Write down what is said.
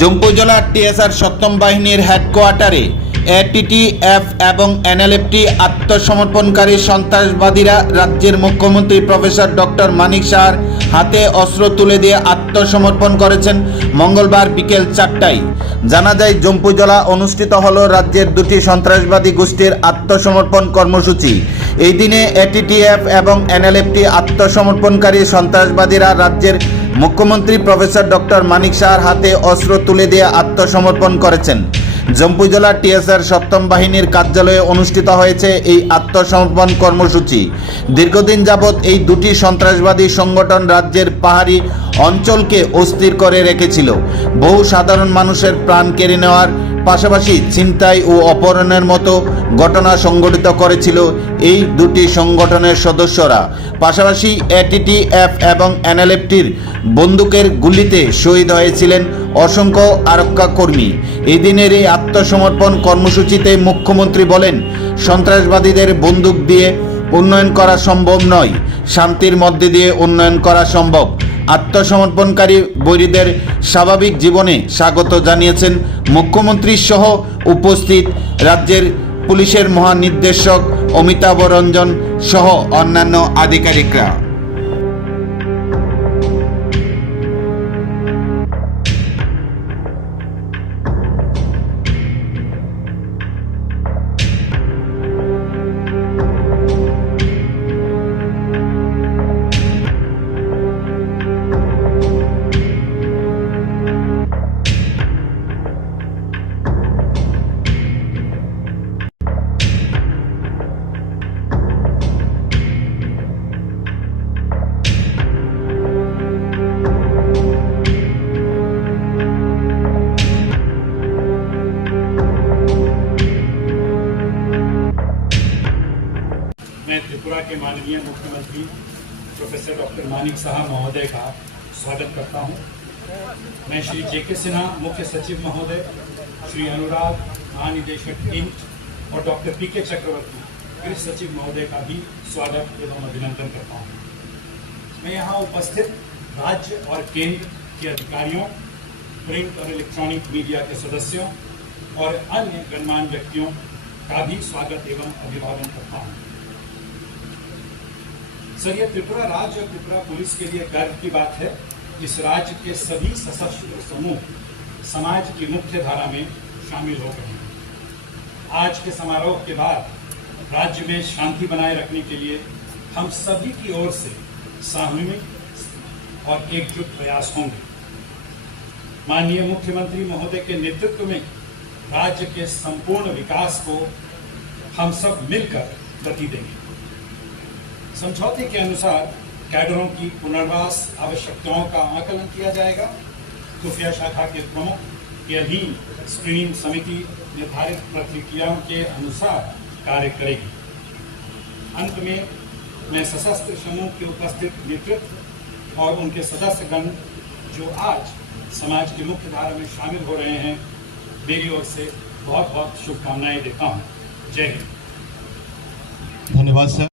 জম্পু জেলার টিএসআর সপ্তম বাহিনীর হেডকোয়ার্টারে এটিটিএফ এবং এনএলএফটি আত্মসমর্পণকারী সন্ত্রাসবাদীরা রাজ্যের মুখ্যমন্ত্রী প্রফেসর ডক্টর মানিক শাহর হাতে অস্ত্র তুলে দিয়ে আত্মসমর্পণ করেছেন মঙ্গলবার বিকেল চারটায়। জানা যায় জম্পুজলা অনুষ্ঠিত হল রাজ্যের দুটি সন্ত্রাসবাদী গোষ্ঠীর আত্মসমর্পণ কর্মসূচি। এই দিনে এটিটিএফ এবং এনএলএফটি আত্মসমর্পণকারী সন্ত্রাসবাদীরা রাজ্যের মুখ্যমন্ত্রী প্রফেসর ডক্টর মানিক শাহর হাতে অস্ত্র তুলে দিয়ে আত্মসমর্পণ করেছেন। জম্পু জেলার টিএসআর সপ্তম বাহিনীর কার্যালয়ে অনুষ্ঠিত হয়েছে এই আত্মসমর্পণ কর্মসূচি। দীর্ঘদিন যাবৎ এই দুটি সন্ত্রাসবাদী সংগঠন রাজ্যের পাহাড়ি অঞ্চলকে অস্থির করে রেখেছিল। বহু সাধারণ মানুষের প্রাণ কেড়ে নেওয়ার পাশাপাশি ছিনতাই ও অপহরণের মতো ঘটনা সংঘটিত করেছিল এই দুটি সংগঠনের সদস্যরা। পাশাপাশি এটিটিএফ এবং এনএলএফটির বন্দুকের গুলিতে শহীদ হয়েছিলেন অসংখ্য আরক্ষা কর্মী। এই দিনের এই আত্মসমর্পণ কর্মসূচিতে মুখ্যমন্ত্রী বলেন, সন্ত্রাসবাদীদের বন্দুক দিয়ে উন্নয়ন করা সম্ভব নয়, শান্তির মধ্যে দিয়ে উন্নয়ন করা সম্ভব। আত্মসমর্পণকারী বৈরীদের স্বাভাবিক জীবনে স্বাগত জানিয়েছেন মুখ্যমন্ত্রী সহ উপস্থিত রাজ্যের পুলিশের মহানির্দেশক অমিতাভ রঞ্জন সহ অন্যান্য আধিকারিকরা। त्रिपुरा के माननीय मुख्यमंत्री प्रोफेसर डॉक्टर मानिक साहब महोदय का स्वागत करता हूँ। मैं श्री जे के सिन्हा, मुख्य सचिव महोदय, श्री अनुराग, महानिदेशक इंट और डॉक्टर पी के चक्रवर्ती, गृह सचिव महोदय का भी स्वागत एवं अभिनंदन करता हूँ। मैं यहाँ उपस्थित राज्य और केंद्र के अधिकारियों, प्रिंट और इलेक्ट्रॉनिक मीडिया के सदस्यों और अन्य गणमान्य व्यक्तियों का भी स्वागत एवं अभिवादन करता हूँ। सर ये त्रिपुरा राज्य और त्रिपुरा पुलिस के लिए गर्व की बात है। इस राज्य के सभी सशस्त्र समूह समाज की मुख्य धारा में शामिल हो गए हैं। आज के समारोह के बाद राज्य में शांति बनाए रखने के लिए हम सभी की ओर से सामूहिक और एकजुट प्रयास होंगे। माननीय मुख्यमंत्री महोदय के नेतृत्व में राज्य के संपूर्ण विकास को हम सब मिलकर गति देंगे। समझौते के अनुसार कैडरों की पुनर्वास आवश्यकताओं का आकलन किया जाएगा। खुफिया शाखा के प्रमुख के अधीन स्क्रीनिंग समिति निर्धारित प्रतिक्रियाओं के अनुसार कार्य करेगी। अंत में मैं सशस्त्र समूह के उपस्थित नेतृत्व और उनके सदस्यगण जो आज समाज की मुख्य धारा में शामिल हो रहे हैं, मेरी ओर से बहुत बहुत शुभकामनाएँ देता हूँ। जय हिंद। धन्यवाद, सर।